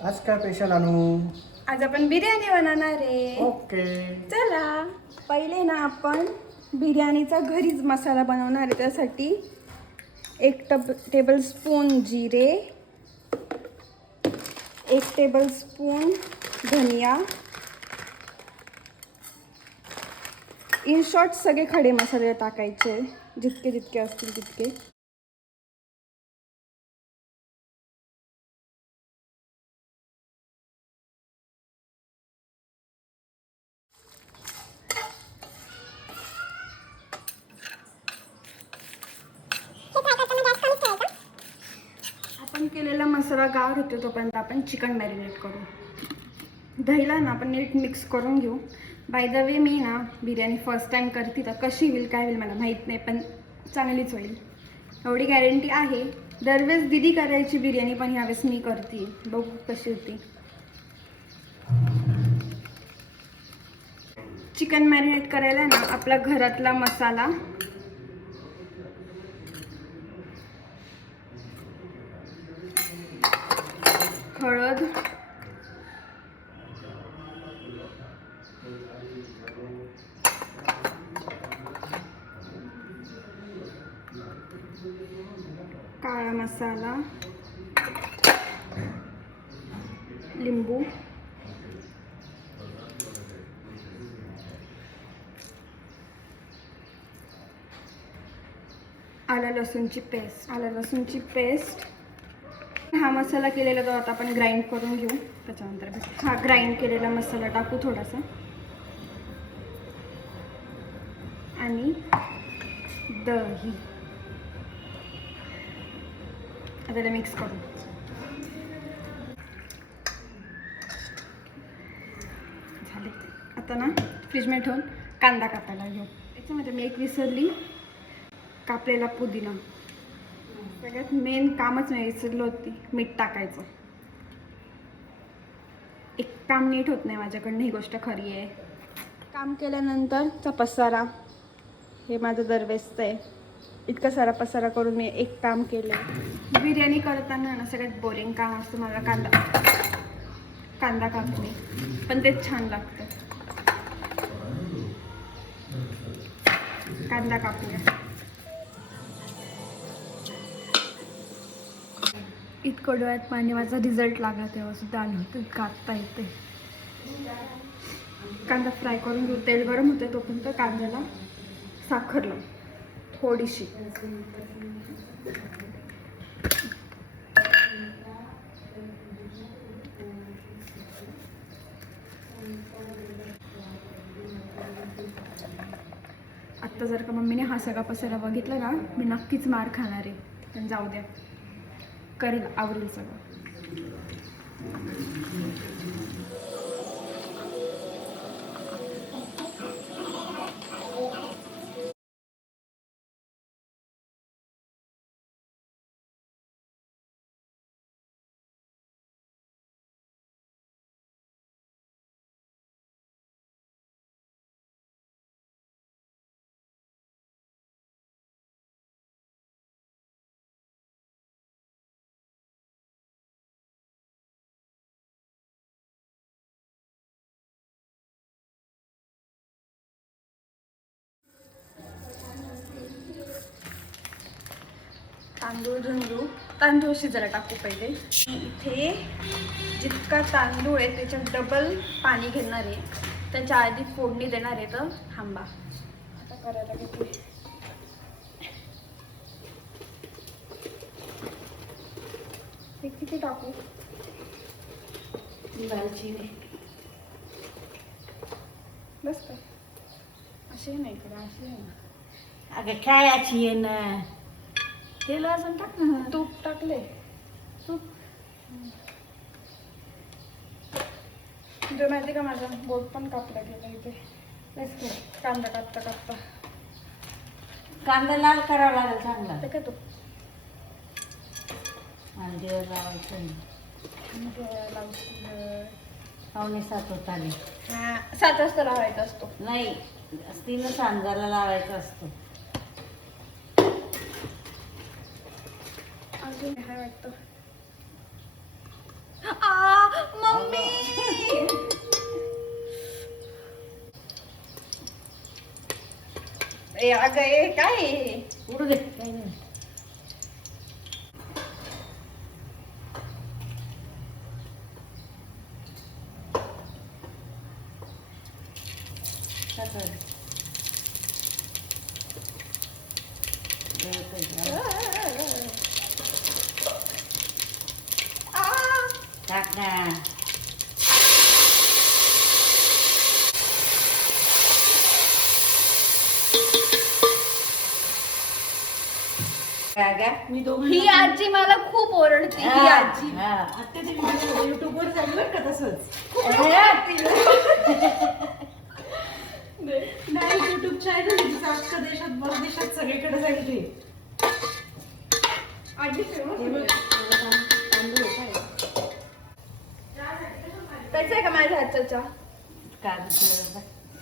आज काय स्पेशल आणू? आज आपण बिर्याणी बनवणार आहे. ओके. चला पहिले ना आपण बिर्याणीचा घरीच मसाला बनवणार आहे. त्यासाठी 1 टेबलस्पून जिरे, 1 टेबलस्पून धनिया, इन शॉर्ट सगळे खडे मसाले टाकायचे, जितके जितके असतील तितके. आपण केलेला मसाला गार होतो तोपर्यंत आपण चिकन मॅरिनेट करू. दहीला ना आपण नीट मिक्स करून घेऊ. बाय द वे मी ना बिर्याणी फर्स्ट टाइम करते, तर कशी होईल काय होईल मला माहीत नाही, पण चांगलीच होईल एवढी गॅरंटी आहे. दरवेळेस दीदी करायची बिर्याणी, पण ह्यावेळेस मी करते, बघू कशी होती. चिकन मॅरिनेट करायला ना आपला घरातला मसाला, हळद, काळा मसाला, लिंबू, आलं लसूणची पेस्ट. हा मसाला केलेला तो आता आपण ग्राइंड करून घेऊ. त्याच्यानंतर हा ग्राइंड केलेला मसाला टाकू थोडासा, आणि दही आता त्याला मिक्स करू. झाले. आता ना फ्रीजमध्ये ठेवून कांदा कापायला घेऊ. त्याच्यामध्ये मी एक विसरली, कापलेला पुदिना. सगळ्यात मेन कामच नाही विसरली होती, मीठ टाकायचं. एक काम नीट होत नाही माझ्याकडनं, ही गोष्ट खरी आहे. काम केल्यानंतरचा पसारा हे माझं दरवेळचं आहे. इतका सारा पसारा करून मी एक काम केलं. बिर्याणी करताना ना सगळ्यात बोरिंग काम असतं मला कांदा कापणे, पण तेच छान लागतं. कांदा कापूया. इतकं डोळ्यात पाणी, माझा रिझल्ट लागला तेव्हा सुद्धा आलं होतं, कापता येते. कांदा फ्राय करून घेऊ. तेल गरम होतं तोपर्यंत कांद्याला साखर लावू थोडीशी. आत्ता जर का मम्मीने हा सगळा पसारा बघितला ना, मी नक्कीच मार खाणार आहे. पण जाऊ द्या, करेल, आवरेल सगळं. तांदूळ घेऊ. तांदूळ शिजायला टाकू पहिले. इथे जितका तांदूळ आहे त्याच्यात डबल पाणी घेणार आहे. त्याच्या आधी फोडणी देणार आहे. तर थांबा, आता करायला घेते. हे किती टाकू? दालचिनी बस का? असे नाही करा, असे नाही. अगं काय अशी आहे ना, तेल अजून टाक ना. तूप टाकले. तूप जो माहिती का, माझा बोट पण कापला गेला इथे. कांदा कापता कांदा लाल करावा लागेल चांगला. ते काय तूप अंडीवर लावायचं. पावणे 7 होत आले. हा, 7 वाजता लावायचा असतो. नाही, 3 सांजाला लावायचा असतो. अजून काय वाटतं? ए अगं ए काय आहे? उडू दे काही नाही. टाक. टाक ना. काय गं? मी दोघं ही आजी मला खूप ओरडते ही आजी. आता ते युट्यूब वर चालू आहे का तसंच? नाही युट्यूब चॅनल तिचा अख्खा देशात परदेशात सगळीकडे जाईल ते. आजी प्यायचा आहे का माझ्या हातचा चहा?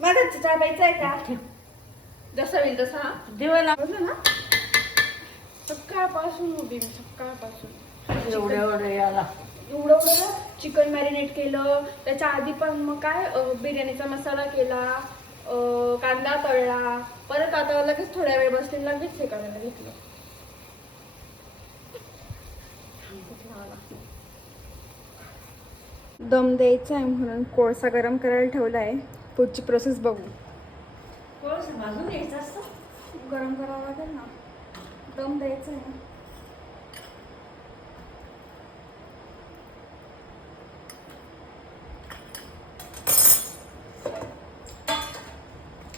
माझ्या हातचा चहा प्यायचा आहे का? जसा होईल तसा देवाला बघलं ना सकाळपासून उभी मी सकाळपासून एवढं याला एवढं चिकन मॅरिनेट केलं. त्याच्या आधी पण मग काय बिर्याणीचा मसाला केला, कांदा तळला, परत आता लगेच थोड्या वेळ बसले लगेच हे करायला घेतलं. दम द्यायचा आहे म्हणून कोळसा गरम करायला ठेवला आहे. पुढची प्रोसेस बघू. कोळसा भाजून घ्यायचं असतं. गरम करावं लागेल ना, दम द्यायचा आहे.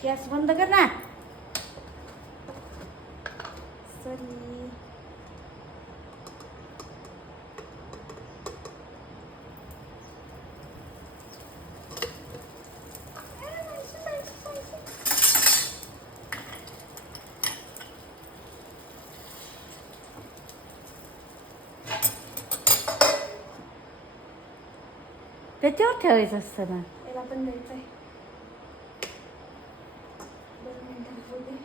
गॅस बंद कर ना. सरी त्याच्यावर ठेवायचं असतं ना. याला पण द्यायचं आहे. 2 मिनिटं होऊ दे.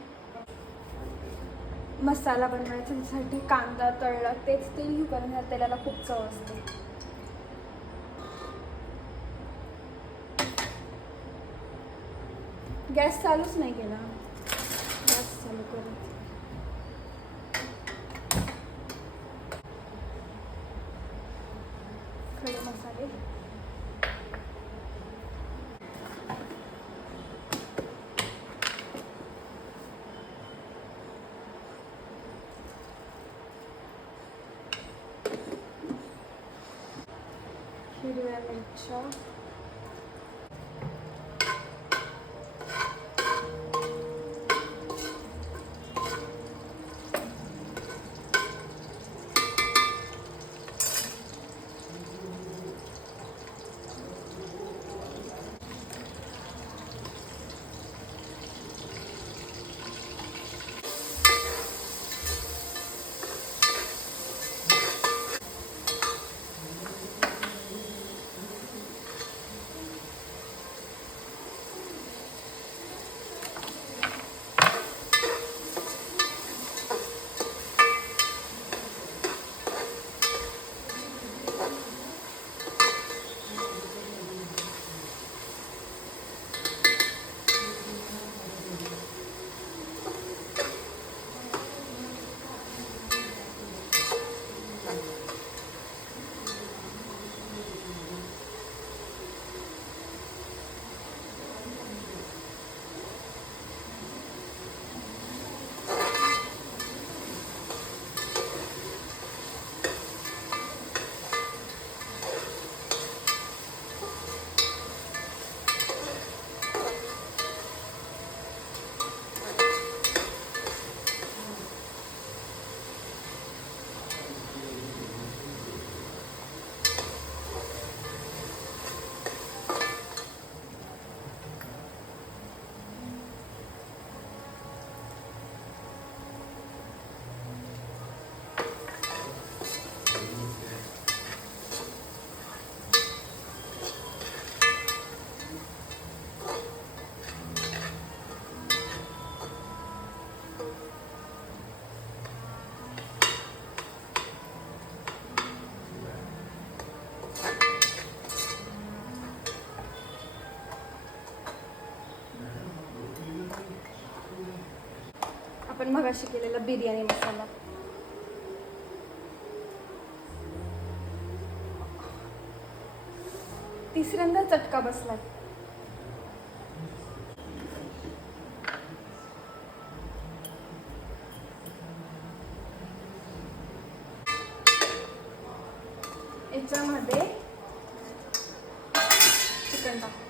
मसाला बनवायच्यासाठी कांदा तळला तेच तेल घेऊ कारण ह्या तेलाला खूप चव असते. गॅस चालूच नाही केला. गॅस चालू करू. खडे मसाले हिरव्या मिरच्या आपण मगाशी केलेला बिर्याणी मसाला. तिसऱ्यांदा चटका बसलाय. याच्यामध्ये चिकन टाक.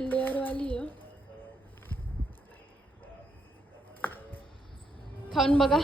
लेयर वाली आहे. खाऊन बघा.